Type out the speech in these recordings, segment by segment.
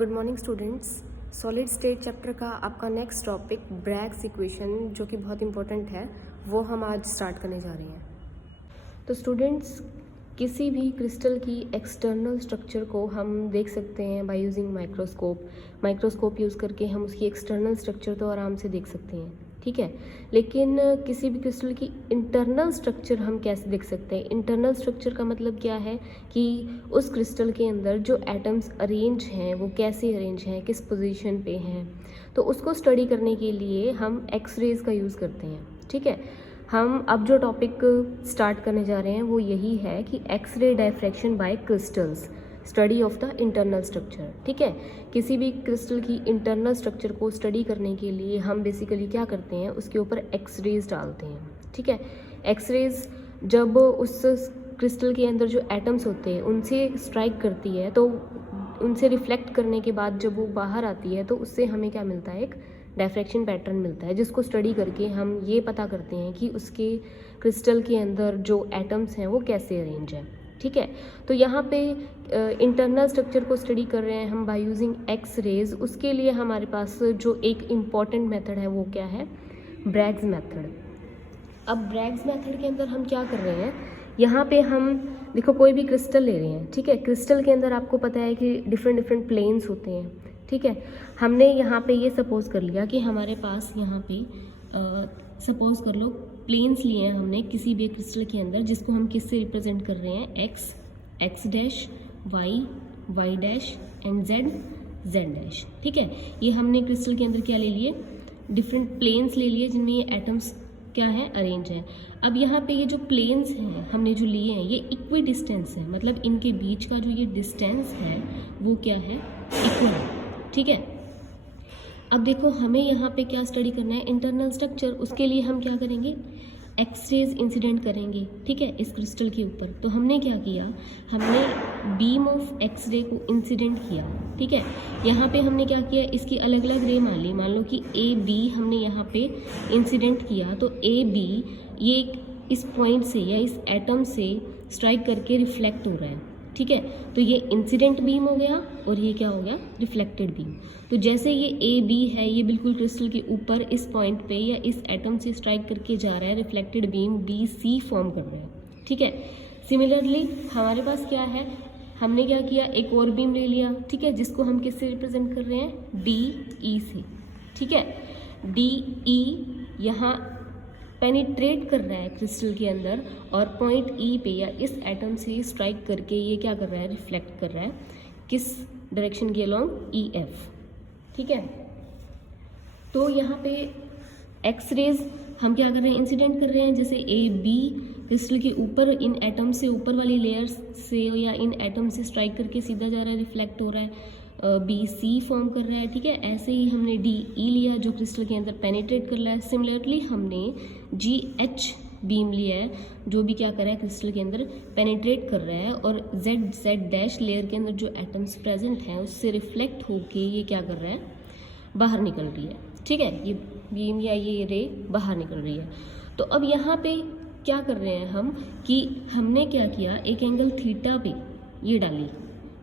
Good morning students. Solid state chapter का आपका next topic Bragg's equation जो कि बहुत इंपॉर्टेंट है वो हम आज स्टार्ट करने जा रहे हैं। तो स्टूडेंट्स, किसी भी क्रिस्टल की एक्सटर्नल स्ट्रक्चर को हम देख सकते हैं बाय यूजिंग माइक्रोस्कोप यूज़ करके हम उसकी एक्सटर्नल स्ट्रक्चर तो आराम से देख सकते हैं, ठीक है। लेकिन किसी भी क्रिस्टल की इंटरनल स्ट्रक्चर हम कैसे देख सकते हैं? इंटरनल स्ट्रक्चर का मतलब क्या है कि उस क्रिस्टल के अंदर जो एटम्स अरेंज हैं वो कैसे अरेंज हैं, किस पोजीशन पे हैं। तो उसको स्टडी करने के लिए हम एक्सरेज का यूज़ करते हैं, ठीक है। हम अब जो टॉपिक स्टार्ट करने जा रहे हैं वो यही है कि X-ray diffraction by crystals, study of the internal structure, ठीक है। किसी भी क्रिस्टल की इंटरनल स्ट्रक्चर को स्टडी करने के लिए हम बेसिकली क्या करते हैं, उसके ऊपर एक्सरेज डालते हैं, ठीक है। एक्सरेज जब उस क्रिस्टल के अंदर जो एटम्स होते हैं उनसे स्ट्राइक करती है तो उनसे रिफ्लेक्ट करने के बाद जब वो बाहर आती है तो उससे हमें क्या मिलता है, एक डायफ्रैक्शन पैटर्न मिलता है, जिसको स्टडी करके हम ये पता करते हैं कि उसके क्रिस्टल के अंदर जो एटम्स हैं वो कैसे अरेंज हैं, ठीक है। तो यहाँ पे इंटरनल स्ट्रक्चर को स्टडी कर रहे हैं हम बाय यूजिंग एक्स रेज। उसके लिए हमारे पास जो एक इम्पॉर्टेंट मेथड है वो क्या है, ब्रैग्स मेथड। अब ब्रैग्स मेथड के अंदर हम क्या कर रहे हैं, यहाँ पे हम देखो कोई भी क्रिस्टल ले रहे हैं, ठीक है। क्रिस्टल के अंदर आपको पता है कि डिफरेंट प्लेन्स होते हैं, ठीक है। हमने यहाँ पे ये सपोज कर लिया कि हमारे पास यहाँ पे सपोज कर लो प्लेन्स लिए हैं हमने किसी भी क्रिस्टल के अंदर, जिसको हम किससे रिप्रेजेंट कर रहे हैं, X dash, Y dash and Z dash, ठीक है। ये हमने क्रिस्टल के अंदर क्या ले लिए, डिफरेंट प्लेन्स ले लिए जिनमें ये एटम्स क्या है, अरेंज है। अब यहाँ पे ये जो प्लेन्स हैं हमने जो लिए हैं ये इक्वी डिस्टेंस है, मतलब इनके बीच का जो ये डिस्टेंस है वो क्या है, इक्वल है, ठीक है। अब देखो हमें यहाँ पे क्या स्टडी करना है, इंटरनल स्ट्रक्चर। उसके लिए हम क्या करेंगे, एक्सरेज इंसिडेंट करेंगे, ठीक है, इस क्रिस्टल के ऊपर। तो हमने क्या किया, हमने बीम ऑफ एक्सरे को इंसिडेंट किया, ठीक है। यहाँ पे हमने क्या किया, इसकी अलग अलग रे मान ली। मान लो कि ए बी हमने यहाँ पे इंसिडेंट किया, तो ए बी ये इस पॉइंट से या इस एटम से स्ट्राइक करके रिफ्लेक्ट हो रहा है, ठीक है। तो ये इंसिडेंट बीम हो गया और ये क्या हो गया, रिफ्लेक्टेड बीम। तो जैसे ये ए बी है, ये बिल्कुल क्रिस्टल के ऊपर इस पॉइंट पे या इस एटम से स्ट्राइक करके जा रहा है, reflected beam B C form कर रहा है, ठीक है। सिमिलरली हमारे पास क्या है, हमने क्या किया, एक और बीम ले लिया, ठीक है, जिसको हम किससे रिप्रेजेंट कर रहे हैं, डी ई से, ठीक है। डी ई यहाँ पेनिट्रेट कर रहा है क्रिस्टल के अंदर और पॉइंट ई पे या इस एटम से स्ट्राइक करके ये क्या कर रहा है, रिफ्लेक्ट कर रहा है किस डायरेक्शन के अलोंग, ई एफ, ठीक है। तो यहाँ पे एक्स रेज हम क्या कर रहे हैं, इंसिडेंट कर रहे हैं। जैसे ए बी क्रिस्टल के ऊपर इन एटम से, ऊपर वाली लेयर्स से या इन एटम से स्ट्राइक करके सीधा जा रहा है, रिफ्लेक्ट हो रहा है, बी सी फॉर्म कर रहा है, ठीक है। ऐसे ही हमने डी ई लिया जो क्रिस्टल के अंदर पेनिट्रेट कर रहा है। सिमिलरली हमने जी एच बीम लिया है जो भी क्या कर रहा है, क्रिस्टल के अंदर पेनिट्रेट कर रहा है और जेड डैश लेयर के अंदर जो एटम्स प्रेजेंट हैं उससे रिफ्लेक्ट होके ये क्या कर रहा है, बाहर निकल रही है, ठीक है। ये बीम या ये रे बाहर निकल रही है। तो अब यहाँ पे क्या कर रहे हैं हम कि हमने क्या किया, एक एंगल थीटा पे ये डाली,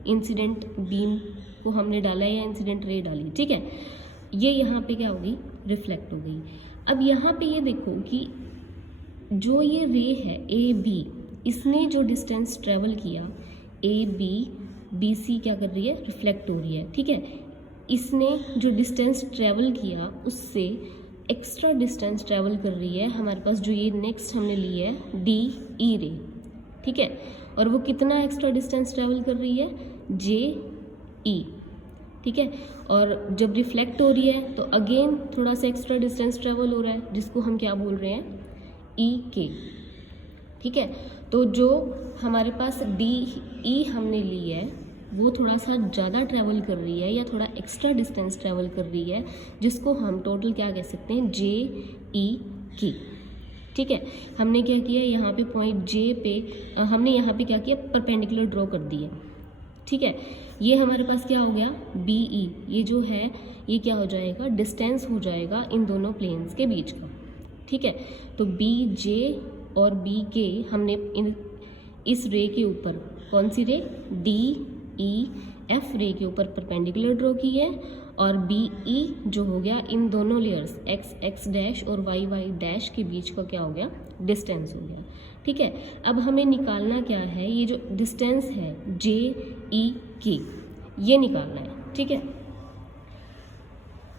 इंसिडेंट बीम को हमने डाला या इंसिडेंट रे डाली, ठीक है। ये यहाँ पे क्या हो गई, रिफ्लेक्ट हो गई। अब यहाँ पे ये देखो कि जो ये रे है ए बी, इसने जो डिस्टेंस ट्रेवल किया, ए बी सी क्या कर रही है, रिफ्लेक्ट हो रही है, ठीक है। इसने जो डिस्टेंस ट्रेवल किया उससे एक्स्ट्रा डिस्टेंस ट्रेवल कर रही है हमारे पास जो ये नेक्स्ट हमने ली है डी ई रे, ठीक है। और वो कितना एक्स्ट्रा डिस्टेंस ट्रेवल कर रही है, जे ई, ठीक है। और जब रिफ्लेक्ट हो रही है तो अगेन थोड़ा सा एक्स्ट्रा डिस्टेंस ट्रेवल हो रहा है जिसको हम क्या बोल रहे हैं, ई के, ठीक है। तो जो हमारे पास डी ई हमने ली है वो थोड़ा सा ज़्यादा ट्रैवल कर रही है या थोड़ा एक्स्ट्रा डिस्टेंस ट्रैवल कर रही है, जिसको हम टोटल क्या कह सकते हैं, जे ई के, ठीक है। हमने क्या किया, यहाँ पे पॉइंट जे पे हमने यहाँ पे क्या किया, परपेंडिकुलर ड्रॉ कर दिया, ठीक है। ये हमारे पास क्या हो गया, बी ई, ये जो है ये क्या हो जाएगा, डिस्टेंस हो जाएगा इन दोनों प्लेन्स के बीच का, ठीक है। तो बी जे और बी के हमने इस रे के ऊपर, कौन सी रे, डी ई एफ रे के ऊपर परपेंडिकुलर ड्रॉ की है और बी ई जो हो गया इन दोनों लेयर्स एक्स एक्स डैश और वाई वाई डैश के बीच का क्या हो गया, डिस्टेंस हो गया। ठीक है, अब हमें निकालना क्या है, ये जो डिस्टेंस है जे ई के, ये निकालना है। ठीक है,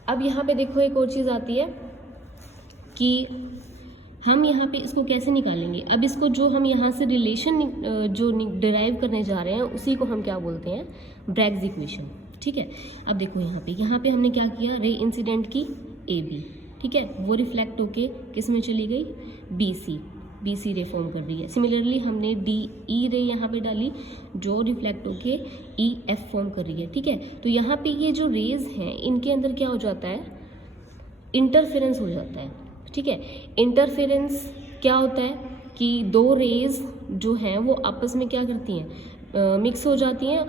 अब यहाँ पे देखो एक और चीज़ आती है कि हम यहाँ पे इसको कैसे निकालेंगे। अब इसको जो हम यहाँ से रिलेशन जो डिराइव करने जा रहे हैं उसी को हम क्या बोलते हैं, ब्रैग्स इक्वेशन। ठीक है, अब देखो यहाँ पे हमने क्या किया, रे इंसिडेंट की ए बी, ठीक है, वो रिफ्लेक्ट होके किस में चली गई, बी सी रे फॉर्म कर रही है। सिमिलरली हमने डी ई रे यहाँ पे डाली जो रिफ्लेक्ट होके ई एफ फॉर्म कर रही है। ठीक है, तो यहाँ पे ये जो रेज हैं इनके अंदर क्या हो जाता है, इंटरफेरेंस हो जाता है। ठीक है, इंटरफेरेंस क्या होता है कि दो रेज जो हैं वो आपस में क्या करती हैं, मिक्स हो जाती हैं,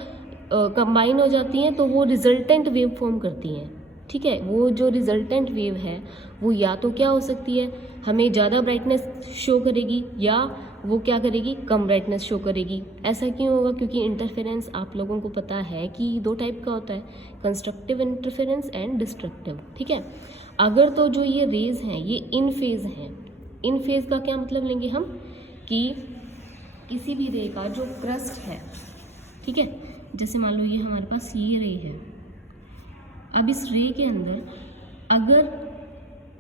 कंबाइन हो जाती हैं, तो वो रिजल्टेंट वेव फॉर्म करती हैं। ठीक है, वो जो रिजल्टेंट वेव है वो या तो क्या हो सकती है, हमें ज़्यादा ब्राइटनेस शो करेगी या वो क्या करेगी, कम ब्राइटनेस शो करेगी। ऐसा क्यों होगा, क्योंकि इंटरफेरेंस आप लोगों को पता है कि दो टाइप का होता है, कंस्ट्रक्टिव इंटरफेरेंस एंड डिस्ट्रक्टिव। ठीक है, अगर तो जो ये रेज हैं ये इन फेज हैं, इन फेज का क्या मतलब लेंगे हम, कि किसी भी रे का जो क्रस्ट है, ठीक है, जैसे मान लो ये हमारे पास ये रे है, अब इस रे के अंदर अगर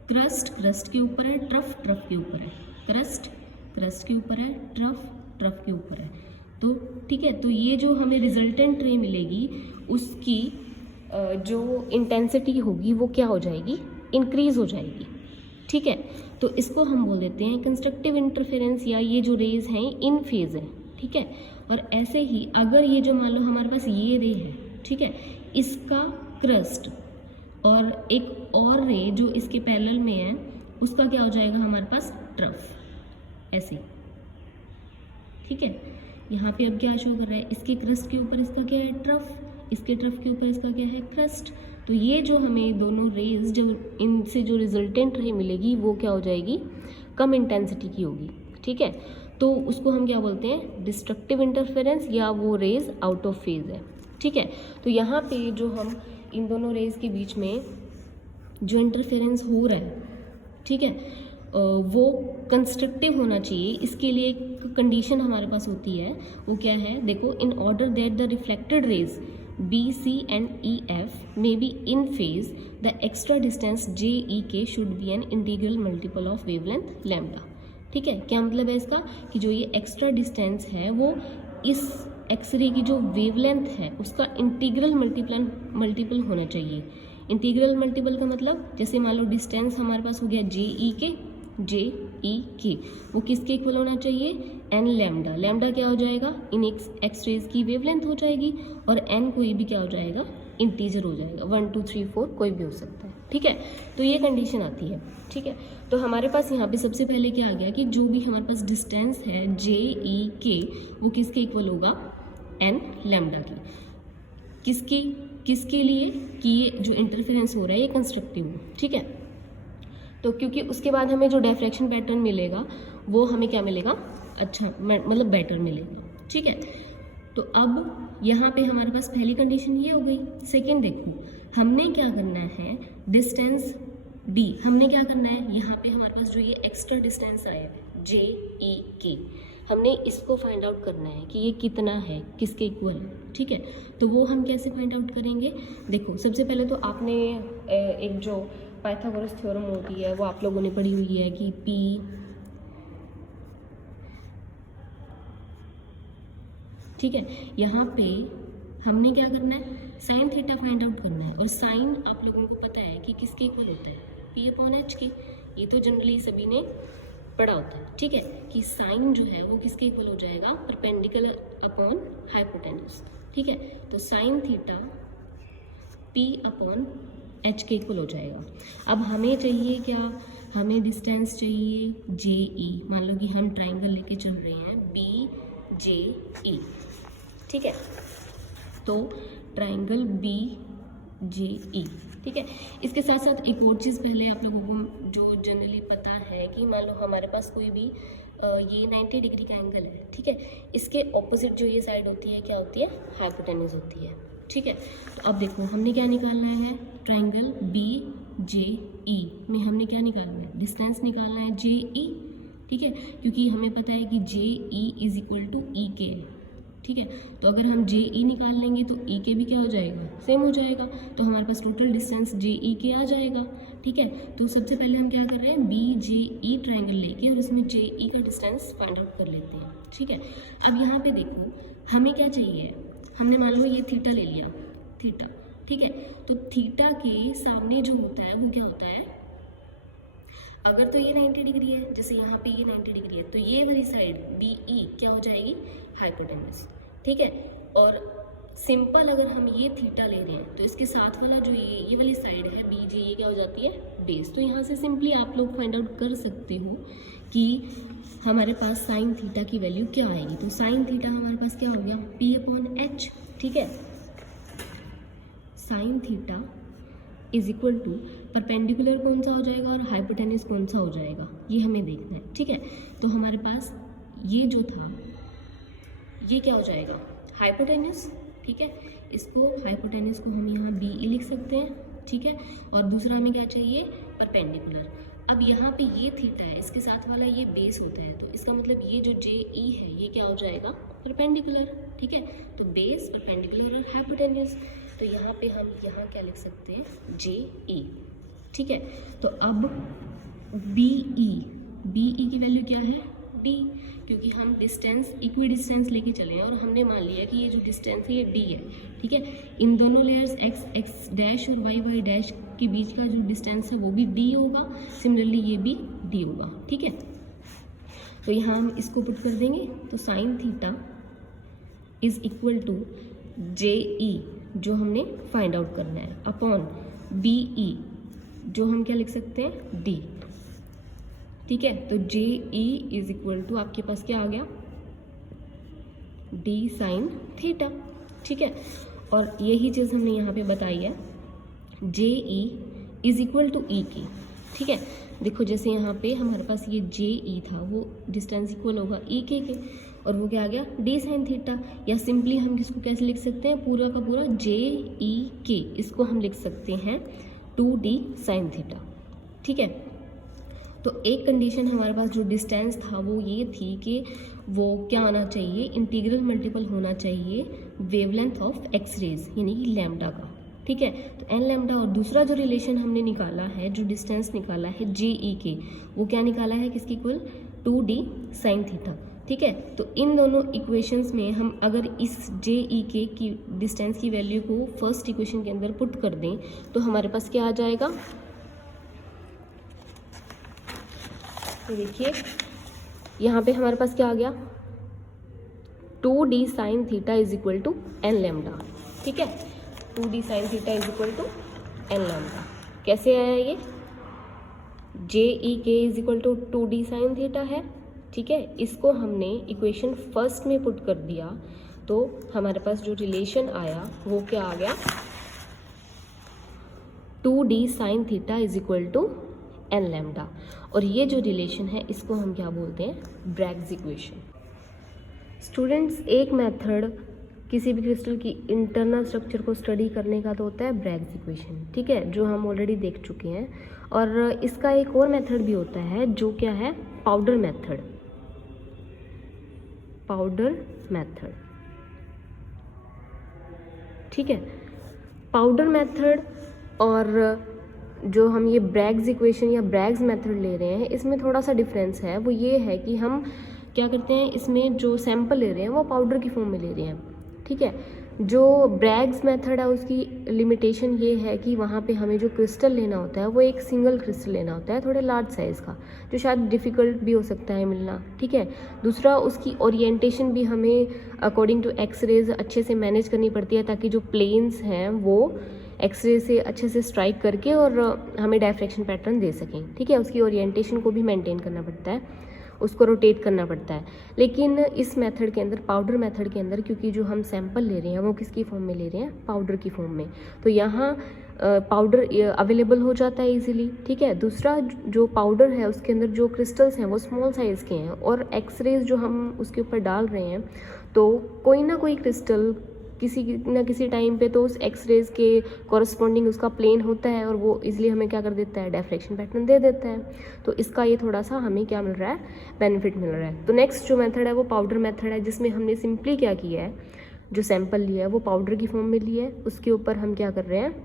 क्रस्ट के ऊपर है, ट्रफ के ऊपर है, क्रस्ट के ऊपर है, ट्रफ के ऊपर है, तो ठीक है, तो ये जो हमें रिजल्टेंट रे मिलेगी उसकी जो इंटेंसिटी होगी वो क्या हो जाएगी, इंक्रीज हो जाएगी। ठीक है, तो इसको हम बोल देते हैं कंस्ट्रक्टिव इंटरफेरेंस, या ये जो रेज हैं इन फेज है। ठीक है, और ऐसे ही अगर ये जो मान लो हमारे पास ये रे है, ठीक है, इसका क्रस्ट और एक और रे जो इसके पैरेलल में है उसका क्या हो जाएगा हमारे पास, ट्रफ, ऐसे। ठीक है, यहाँ पे अब क्या शो कर रहा है, इसके क्रस्ट के ऊपर इसका क्या है, ट्रफ, इसके ट्रफ के ऊपर इसका क्या है, क्रस्ट। तो ये जो हमें दोनों रेज जो इनसे जो रिजल्टेंट रे मिलेगी वो क्या हो जाएगी, कम इंटेंसिटी की होगी। ठीक है, तो उसको हम क्या बोलते हैं, डिस्ट्रक्टिव इंटरफेरेंस, या वो रेज आउट ऑफ फेज है। ठीक है, तो यहाँ पे जो हम इन दोनों रेज के बीच में जो इंटरफेरेंस हो रहा है, ठीक है, वो कंस्ट्रक्टिव होना चाहिए। इसके लिए एक कंडीशन हमारे पास होती है, वो क्या है, देखो, in order that the reflected raise B, C and E, F may be in phase, the extra distance J, E, K should be an integral multiple of wavelength lambda। ठीक है, क्या मतलब है इसका, कि जो ये एक्स्ट्रा डिस्टेंस है वो इस एक्सरे की जो वेवलेंथ है उसका इंटीग्रल मल्टीपल होना चाहिए। इंटीग्रल मल्टीपल का मतलब, जैसे मान लो डिस्टेंस हमारे पास हो गया जे ई के, वो किसके इक्वल होना चाहिए, एन लैम्डा। लैम्डा क्या हो जाएगा, इन एक्सरेज की वेवलेंथ हो जाएगी, और एन कोई भी क्या हो जाएगा, इंटीजर हो जाएगा, 1 2 3 4 कोई भी हो सकता है। ठीक है, तो ये कंडीशन आती है। ठीक है, तो हमारे पास यहाँ पे सबसे पहले क्या आ गया कि जो भी हमारे पास डिस्टेंस है जे ई के, वो किसके इक्वल होगा, एन लैम्डा की। किसके लिए, कि ये जो इंटरफेरेंस हो रहा है ये कंस्ट्रक्टिव हो। ठीक है, तो क्योंकि उसके बाद हमें जो डिफ्रैक्शन पैटर्न मिलेगा वो हमें क्या मिलेगा, अच्छा मतलब बेटर मिलेगा। ठीक है, तो अब यहाँ पे हमारे पास पहली कंडीशन ये हो गई। सेकंड देखो, हमने क्या करना है, डिस्टेंस डी हमने क्या करना है, यहाँ पे हमारे पास जो ये एक्स्ट्रा डिस्टेंस आया है जे ई के, हमने इसको फाइंड आउट करना है कि ये कितना है, किसके इक्वल है। ठीक है, तो वो हम कैसे फाइंड आउट करेंगे, देखो, सबसे पहले तो आपने एक जो पाइथागोरस थ्योरम होती है वो आप लोगों ने पढ़ी हुई है कि P, ठीक है, यहाँ पे हमने क्या करना है, साइन थीटा फाइंड आउट करना है, और साइन आप लोगों को पता है कि किसके इक्वल होता है, P/H के। ये तो जनरली सभी ने पढ़ा होता है। ठीक है, कि साइन जो है वो किसके इक्वल हो जाएगा, परपेंडिकुलर अपॉन हाइपोटेन्यूज। ठीक है, तो साइन थीटा P/H के इक्वल हो जाएगा। अब हमें चाहिए क्या, हमें डिस्टेंस चाहिए जे ई। मान लो कि हम ट्राइंगल लेके चल रहे हैं BJE। ठीक है, तो ट्राइंगल BJE। ठीक है, इसके साथ साथ एक और चीज़ पहले आप लोगों को जो जनरली पता है कि मान लो हमारे पास कोई भी ये 90 डिग्री का एंगल है। ठीक है, इसके ऑपोजिट जो ये साइड होती है क्या होती है, हाइपोटेन्यूज होती है। ठीक है। तो अब देखो हमने क्या निकालना है, ट्राइंगल BJE में हमने क्या निकालना है, डिस्टेंस निकालना है JE, ठीक है, क्योंकि हमें पता है कि JE is equal to EK है, ठीक है। तो अगर हम JE निकाल लेंगे तो EK भी क्या हो जाएगा, सेम हो जाएगा, तो हमारे पास टोटल डिस्टेंस JEK आ जाएगा, ठीक है। तो सबसे पहले हम क्या कर रहे हैं, BJE ट्राइंगल लेके और उसमें JE का डिस्टेंस फाइंड आउट कर लेते हैं, ठीक है। अब यहाँ पे देखो हमें क्या चाहिए, हमने मान लो ये थीटा ले लिया, थीटा, ठीक है। तो थीटा के सामने जो होता है वो क्या होता है, अगर तो ये 90 डिग्री है, जैसे यहाँ पे ये 90 डिग्री है, तो ये वाली साइड BE क्या हो जाएगी, हाइपोटेन्यूज, ठीक है। और सिंपल अगर हम ये थीटा ले रहे हैं तो इसके साथ वाला जो ये वाली साइड है BJ, ये क्या हो जाती है, बेस। तो यहाँ से सिंपली आप लोग फाइंड आउट कर सकते हो कि हमारे पास साइन थीटा की वैल्यू क्या आएगी। तो साइन थीटा हमारे पास क्या हो गया, P/H, ठीक है। Sine theta is equal to perpendicular कौन सा हो जाएगा और हाइपोटेन्यूज कौन सा हो जाएगा, ये हमें देखना है, ठीक है। तो हमारे पास ये जो था ये क्या हो जाएगा, हाइपोटेन्यूज, ठीक है। इसको हाइपोटेन्यूज को हम यहाँ BE लिख सकते हैं, ठीक है। और दूसरा हमें क्या चाहिए, परपेंडिकुलर। अब यहाँ पे ये थीटा है, इसके साथ वाला ये बेस होता है, तो इसका मतलब ये जो JE है ये क्या हो जाएगा, परपेंडिकुलर, ठीक है। तो बेस, परपेंडिकुलर और हाइपोटेन्यूज, तो यहाँ पे हम यहाँ क्या लिख सकते हैं, JE, ठीक है। तो अब BE की वैल्यू क्या है, D, क्योंकि हम डिस्टेंस इक्वी डिस्टेंस लेके चले हैं और हमने मान लिया कि ये जो डिस्टेंस है ये D है, ठीक है। इन दोनों लेयर्स x डैश और y डैश के बीच का जो डिस्टेंस है वो भी D होगा, सिमिलरली ये भी D होगा, ठीक है। तो यहाँ हम इसको पुट कर देंगे, तो sine theta is equal to JE जो हमने फाइंड आउट करना है अपॉन BE जो हम क्या लिख सकते हैं, D, ठीक है। तो JE इज इक्वल टू आपके पास क्या आ गया, D साइन थीटा, ठीक है। और यही चीज़ हमने यहाँ पे बताई है, JE is equal to EK, ठीक है। देखो जैसे यहाँ पे हमारे पास ये JE था, वो डिस्टेंस इक्वल होगा EK के, और वो क्या आ गया, D साइन थीटा, या सिंपली हम इसको कैसे लिख सकते हैं, पूरा का पूरा JEK, इसको हम लिख सकते हैं 2D साइन थीटा, ठीक है। तो एक कंडीशन हमारे पास जो डिस्टेंस था वो ये थी कि वो क्या आना चाहिए, इंटीग्रल मल्टीपल होना चाहिए वेवलेंथ ऑफ एक्स रेज यानी कि लैम्डा का, ठीक है। तो एन लैम्डा, और दूसरा जो रिलेशन हमने निकाला है, जो डिस्टेंस निकाला है JE वो क्या निकाला है, किसकी इक्वल, 2D साइन थीटा, ठीक है। तो इन दोनों इक्वेशंस में हम अगर इस JE की डिस्टेंस की वैल्यू को फर्स्ट इक्वेशन के अंदर पुट कर दें तो हमारे पास क्या आ जाएगा, तो देखिए यहाँ पे हमारे पास क्या आ गया, 2D sine theta is equal to N lambda, ठीक है। 2D sine theta is equal to N lambda, कैसे आया ये, JE is equal to 2D sine theta है, ठीक है। इसको हमने इक्वेशन फर्स्ट में पुट कर दिया तो हमारे पास जो रिलेशन आया वो क्या आ गया, 2D sine theta is equal to N lambda, और ये जो रिलेशन है इसको हम क्या बोलते हैं, ब्रैग्स इक्वेशन। स्टूडेंट्स, एक मेथड किसी भी क्रिस्टल की इंटरनल स्ट्रक्चर को स्टडी करने का तो होता है ब्रैग्स इक्वेशन, ठीक है, जो हम ऑलरेडी देख चुके हैं। और इसका एक और मेथड भी होता है जो क्या है, पाउडर मेथड, पाउडर मेथड, ठीक है। पाउडर मेथड और जो हम ये ब्रैग्स इक्वेशन या ब्रैग्स मेथड ले रहे हैं, इसमें थोड़ा सा डिफरेंस है। वो ये है कि हम क्या करते हैं, इसमें जो सैंपल ले रहे हैं वो पाउडर की फॉर्म में ले रहे हैं, ठीक है। जो ब्रैग्स मेथड है उसकी लिमिटेशन ये है कि वहाँ पे हमें जो क्रिस्टल लेना होता है वो एक सिंगल क्रिस्टल लेना होता है, थोड़े लार्ज साइज़ का, जो शायद डिफ़िकल्ट भी हो सकता है मिलना, ठीक है। दूसरा, उसकी ओरिएंटेशन भी हमें अकॉर्डिंग टू एक्सरेज अच्छे से मैनेज करनी पड़ती है, ताकि जो प्लेन्स हैं वो एक्सरे से अच्छे से स्ट्राइक करके और हमें डायफ्रैक्शन पैटर्न दे सकें, ठीक है। उसकी ओरिएंटेशन को भी मेंटेन करना पड़ता है, उसको रोटेट करना पड़ता है। लेकिन इस मेथड के अंदर, पाउडर मेथड के अंदर, क्योंकि जो हम सैंपल ले रहे हैं वो किसकी फॉर्म में ले रहे हैं, पाउडर की फॉर्म में, तो यहाँ पाउडर अवेलेबल हो जाता है इजीली, ठीक है। दूसरा, जो पाउडर है उसके अंदर जो क्रिस्टल्स हैं वो स्मॉल साइज़ के हैं, और एक्सरेज जो हम उसके ऊपर डाल रहे हैं तो कोई ना कोई क्रिस्टल किसी ना किसी टाइम पे तो उस एक्सरेज के कॉरस्पॉन्डिंग उसका प्लेन होता है और वो इसलिए हमें क्या कर देता है, डायफ्रैक्शन पैटर्न दे देता है। तो इसका ये थोड़ा सा हमें क्या मिल रहा है, बेनिफिट मिल रहा है। तो नेक्स्ट जो मेथड है वो पाउडर मेथड है, जिसमें हमने सिंपली क्या किया है, जो सैंपल लिया है वो पाउडर की फॉर्म में लिया है, उसके ऊपर हम क्या कर रहे हैं,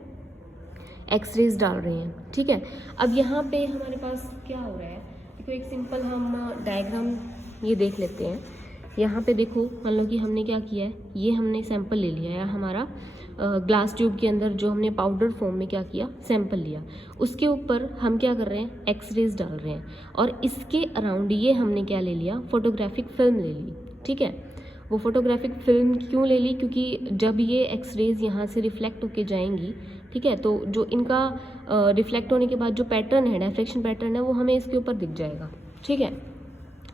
एक्सरेज डाल रहे हैं। ठीक है, अब यहाँ पे हमारे पास क्या हो रहा है, देखो एक सिंपल हम डायग्राम ये देख लेते हैं। यहाँ पे देखो, मान लो कि हमने क्या किया है, ये हमने सैंपल ले लिया है हमारा ग्लास ट्यूब के अंदर, जो हमने पाउडर फॉर्म में क्या किया, सैंपल लिया, उसके ऊपर हम क्या कर रहे हैं, एक्सरेज डाल रहे हैं, और इसके अराउंड ये हमने क्या ले लिया, फोटोग्राफिक फिल्म ले ली। ठीक है, वो फोटोग्राफिक फिल्म क्यों ले ली, क्योंकि जब ये एक्सरेज यहाँ से रिफ्लेक्ट होके जाएंगी, ठीक है, तो जो इनका रिफ्लेक्ट होने के बाद जो पैटर्न है, डायफ्रैक्शन पैटर्न है, वो हमें इसके ऊपर दिख जाएगा। ठीक है,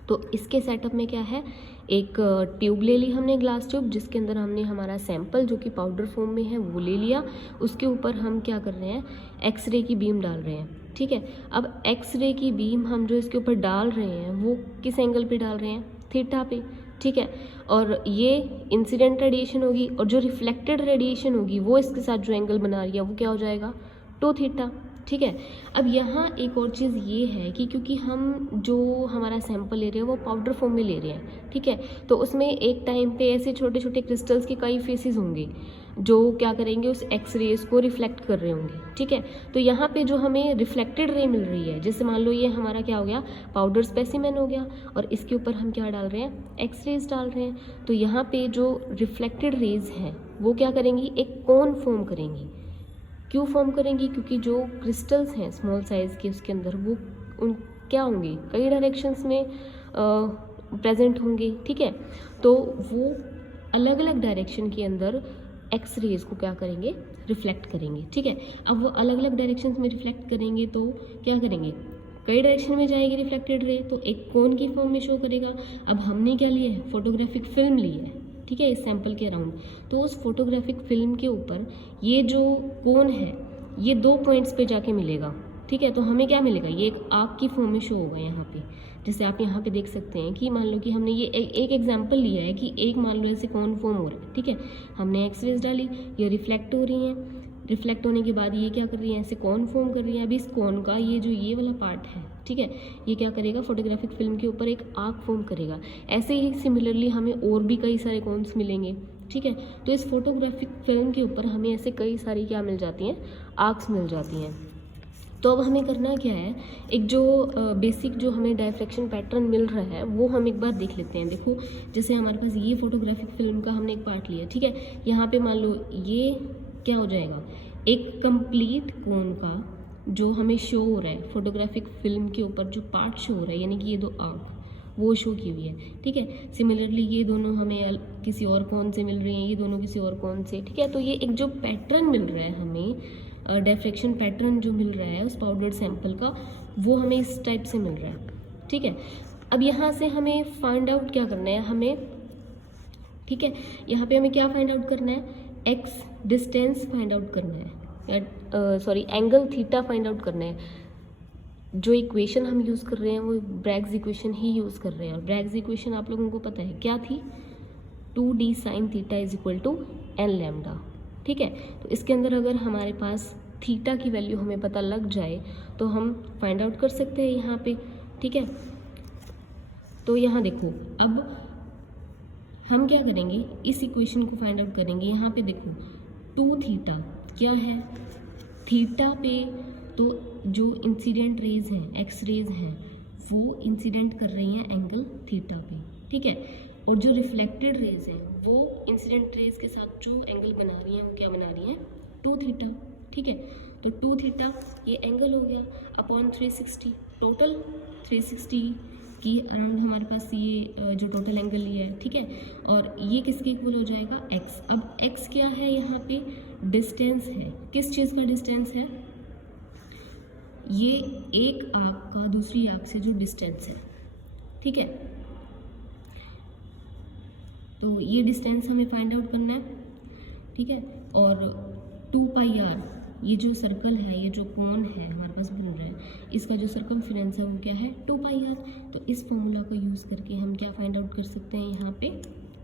तो इसके सेटअप में क्या है, एक ट्यूब ले ली हमने, ग्लास ट्यूब, जिसके अंदर हमने हमारा सैंपल जो कि पाउडर फॉर्म में है वो ले लिया, उसके ऊपर हम क्या कर रहे हैं, एक्सरे की बीम डाल रहे हैं। ठीक है, अब एक्सरे की बीम हम जो इसके ऊपर डाल रहे हैं वो किस एंगल पे डाल रहे हैं, थीटा पे। ठीक है, और ये इंसिडेंट रेडिएशन होगी, और जो रिफ्लेक्टेड रेडिएशन होगी वो इसके साथ जो एंगल बना रही है वो क्या हो जाएगा, 2 थीटा। ठीक है, अब यहाँ एक और चीज़ ये है कि क्योंकि हम जो हमारा सैंपल ले रहे हैं वो पाउडर फॉर्म में ले रहे हैं, ठीक है, तो उसमें एक टाइम पे ऐसे छोटे छोटे क्रिस्टल्स के कई फेसेस होंगे जो क्या करेंगे, उस एक्सरेज को रिफ्लेक्ट कर रहे होंगे। ठीक है, तो यहाँ पे जो हमें रिफ्लेक्टेड रे मिल रही है, जैसे मान लो ये हमारा क्या हो गया, पाउडर स्पेसिमेन हो गया, और इसके ऊपर हम क्या डाल रहे हैं, एक्सरेज डाल रहे हैं, तो यहाँ पे जो रिफ्लेक्टेड रेज हैं वो क्या करेंगी, एक कोन फॉर्म करेंगी। क्यों फॉर्म करेंगी, क्योंकि जो क्रिस्टल्स हैं स्मॉल साइज़ के उसके अंदर वो उन क्या होंगे, कई डायरेक्शंस में प्रेजेंट होंगे। ठीक है, तो वो अलग अलग डायरेक्शन के अंदर एक्स रेज को क्या करेंगे, रिफ्लेक्ट करेंगे। ठीक है, अब वो अलग अलग डायरेक्शंस में रिफ्लेक्ट करेंगे तो क्या करेंगे, कई डायरेक्शन में जाएगी रिफ्लेक्टेड रे, तो एक कोन की फॉर्म में शो करेगा। अब हमने क्या लिया है, फोटोग्राफिक फिल्म ली है, ठीक है, इस सैंपल के अराउंड, तो उस फोटोग्राफिक फिल्म के ऊपर ये जो कोन है ये 2 पॉइंट्स पे जाके मिलेगा। ठीक है, तो हमें क्या मिलेगा, ये एक आर्क की फॉर्म में शो होगा यहाँ पे, जैसे आप यहाँ पे देख सकते हैं कि मान लो कि हमने ये एक एग्जांपल लिया है कि एक मान लो ऐसे कोन फॉर्म हो रहा है। ठीक है, हमने एक्सरेज डाली, ये रिफ्लेक्ट हो रही हैं, रिफ्लेक्ट होने के बाद ये क्या कर रही है, ऐसे कॉन फॉर्म कर रही है। अभी इस कॉन का ये जो ये वाला पार्ट है, ठीक है, ये क्या करेगा, फोटोग्राफिक फिल्म के ऊपर एक आर्क फॉर्म करेगा। ऐसे ही सिमिलरली हमें और भी कई सारे कॉन्स मिलेंगे। ठीक है, तो इस फोटोग्राफिक फिल्म के ऊपर हमें ऐसे कई सारी क्या मिल जाती हैं, आर्क्स मिल जाती हैं। तो अब हमें करना क्या है, एक जो बेसिक जो हमें डायफ्रैक्शन पैटर्न मिल रहा है वो हम एक बार देख लेते हैं। देखो, जैसे हमारे पास ये फोटोग्राफिक फिल्म का हमने एक पार्ट लिया, ठीक है, यहाँ पे मान लो ये क्या हो जाएगा, एक कंप्लीट कोन का जो हमें शो हो रहा है फोटोग्राफिक फिल्म के ऊपर जो पार्ट शो हो रहा है, यानी कि ये 2 आर्क वो शो की हुई है। ठीक है, सिमिलरली ये दोनों हमें किसी और कोन से मिल रही हैं, ये दोनों किसी और कोन से। ठीक है, तो ये एक जो पैटर्न मिल रहा है हमें, डायफ्रैक्शन पैटर्न जो मिल रहा है उस पाउडर सैंपल का, वो हमें इस टाइप से मिल रहा है। ठीक है, अब यहाँ से हमें फाइंड आउट क्या करना है हमें, ठीक है, यहाँ पे हमें क्या फाइंड आउट करना है, एक्स डिस्टेंस फाइंड आउट करना है, sorry angle theta find out करना है। जो इक्वेशन हम यूज़ कर रहे हैं वो ब्रैग्स इक्वेशन ही यूज़ कर रहे हैं, और ब्रैग्स इक्वेशन आप लोगों को पता है क्या थी, 2d sin theta is equal to n lambda. ठीक है, तो इसके अंदर अगर हमारे पास थीटा की वैल्यू हमें पता लग जाए तो हम फाइंड आउट कर सकते हैं यहाँ पे। ठीक है, तो यहाँ देखो, अब हम क्या करेंगे, इस इक्वेशन को फाइंड आउट करेंगे। यहाँ पे देखो 2 थीटा क्या है, थीटा पे तो जो इंसिडेंट रेज हैं, एक्स रेज हैं, वो इंसिडेंट कर रही हैं एंगल थीटा पे। ठीक है, और जो रिफ्लेक्टेड रेज हैं वो इंसिडेंट रेज के साथ जो एंगल बना रही हैं वो क्या बना रही हैं, 2 थीटा। ठीक है, तो 2 थीटा ये एंगल हो गया अपॉन 360, टोटल 360 की अराउंड हमारे पास ये जो टोटल एंगल लिया है। ठीक है, और ये किसके इक्वल हो जाएगा, एक्स। अब एक्स क्या है, यहाँ पे डिस्टेंस है, किस चीज़ का डिस्टेंस है, ये एक आर्क का दूसरी आर्क से जो डिस्टेंस है। ठीक है, तो ये डिस्टेंस हमें फाइंड आउट करना है। ठीक है, और 2πr ये जो सर्कल है, ये जो कोन है हमारे पास बन रहा है, इसका जो सर्कमफेरेंस है वो क्या है, 2πr। तो इस फॉर्मूला को यूज़ करके हम क्या फाइंड आउट कर सकते हैं, यहाँ पे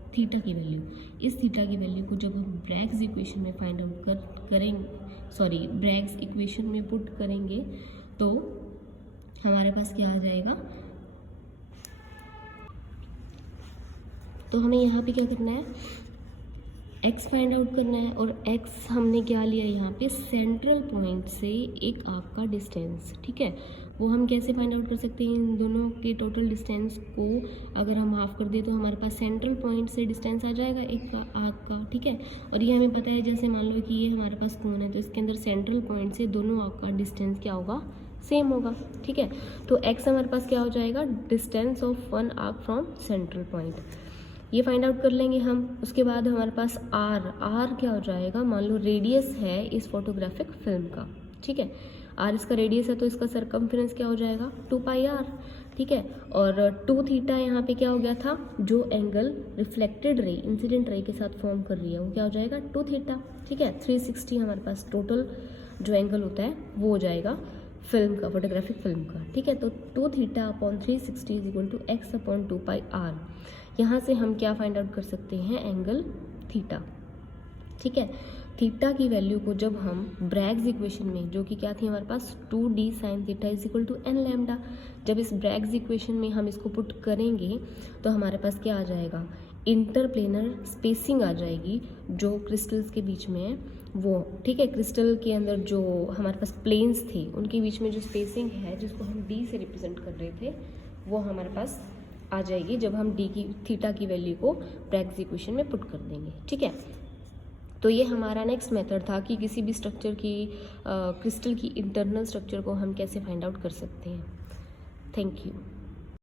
थीटा की वैल्यू। इस थीटा की वैल्यू को जब हम ब्रैग्स इक्वेशन में फाइंड आउट ब्रैग्स इक्वेशन में पुट करेंगे तो हमारे पास क्या आ जाएगा, तो हमें यहाँ पे क्या करना है, x फाइंड आउट करना है। और x हमने क्या लिया यहाँ पे, सेंट्रल पॉइंट से एक आर्क का डिस्टेंस, ठीक है। वो हम कैसे फाइंड आउट कर सकते हैं, इन दोनों के टोटल डिस्टेंस को अगर हम हाफ कर दें तो हमारे पास सेंट्रल पॉइंट से डिस्टेंस आ जाएगा एक आर्क का, ठीक है। और ये हमें पता है, जैसे मान लो कि ये हमारे पास कोन है तो इसके अंदर सेंट्रल पॉइंट से दोनों आर्क का डिस्टेंस क्या होगा, सेम होगा, ठीक है। तो x हमारे पास क्या हो जाएगा, distance of one arc from central point, ये फाइंड आउट कर लेंगे हम। उसके बाद हमारे पास r क्या हो जाएगा, मान लो रेडियस है इस फोटोग्राफिक फिल्म का, ठीक है। r इसका रेडियस है तो इसका सरकमफेरेंस क्या हो जाएगा, 2πr, ठीक है। और 2 थीटा यहाँ पे क्या हो गया था, जो angle reflected ray incident ray के साथ फॉर्म कर रही है वो क्या हो जाएगा, 2 थीटा, ठीक है। 360 हमारे पास टोटल जो एंगल होता है वो हो जाएगा फिल्म का, फोटोग्राफिक फिल्म का, ठीक है। तो 2 theta upon 360 is equal to x upon 2πr। यहाँ से हम क्या फाइंड आउट कर सकते हैं, एंगल थीटा, ठीक है। थीटा की वैल्यू को जब हम ब्रैग्स इक्वेशन में, जो कि क्या थी हमारे पास, 2d sin theta is equal to n lambda, जब इस ब्रैग्स इक्वेशन में हम इसको पुट करेंगे तो हमारे पास क्या आ जाएगा, इंटरप्लेनर स्पेसिंग आ जाएगी जो क्रिस्टल्स के बीच में है वो, ठीक है। क्रिस्टल के अंदर जो हमारे पास प्लेन्स थे उनके बीच में जो स्पेसिंग है जिसको हम d से रिप्रेजेंट कर रहे थे वो हमारे पास आ जाएगी जब हम थीटा की वैल्यू को ब्रैग्स इक्वेशन में पुट कर देंगे, ठीक है। तो ये हमारा नेक्स्ट मेथड था कि किसी भी स्ट्रक्चर की क्रिस्टल की इंटरनल स्ट्रक्चर को हम कैसे फाइंड आउट कर सकते हैं। Thank you.